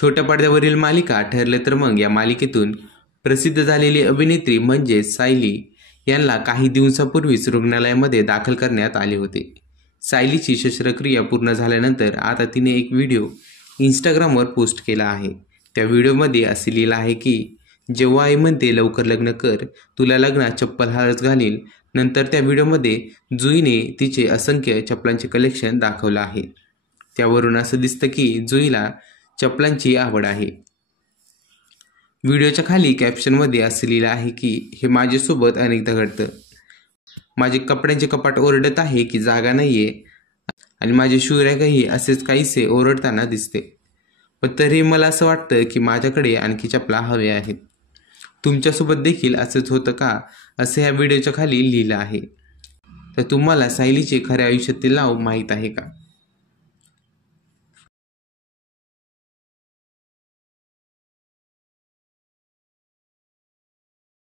छोट्या पडद्यावरील मालिका ठरलं तर मग या मालिकेतून प्रसिद्ध झालेली अभिनेत्री म्हणजे सायली यांना काही दिवसांपूर्वीच रुग्णालयामध्ये दाखल करण्यात आले होते। सायलीची शस्त्रक्रिया पूर्ण झाल्यानंतर आता तिने एक व्हिडिओ इंस्टाग्रामवर पोस्ट केला आहे। त्या व्हिडिओमध्ये असे लिहिलं आहे की जेव्हा आई म्हणते लवकर लग्न कर, तुला लग्नात चप्पल हळद घालील। नंतर त्या व्हिडिओमध्ये जुईने तिचे असंख्य चप्पलांचे कलेक्शन दाखवलं आहे। त्यावरून असं दिसतं की जुईला चप्पलांची आवड आहे। व्हिडिओच्या खाली कॅप्शनमध्ये असं लिहिलं आहे की हे माझ्यासोबत अनेकदा घडतं। माझे कपड्यांचे कपाट ओरडत आहे की जागा नाहीये आणि माझे शूरॅगही असेच काहीसे ओरडताना दिसते, पण तरी मला असं वाटतं की माझ्याकडे आणखी चपला हवे आहेत। तुमच्यासोबत देखील असंच होतं का, असं ह्या व्हिडिओच्या खाली लिहिलं आहे। तर तुम्हाला सायलीचे खऱ्या आयुष्यातील नाव माहीत आहे का?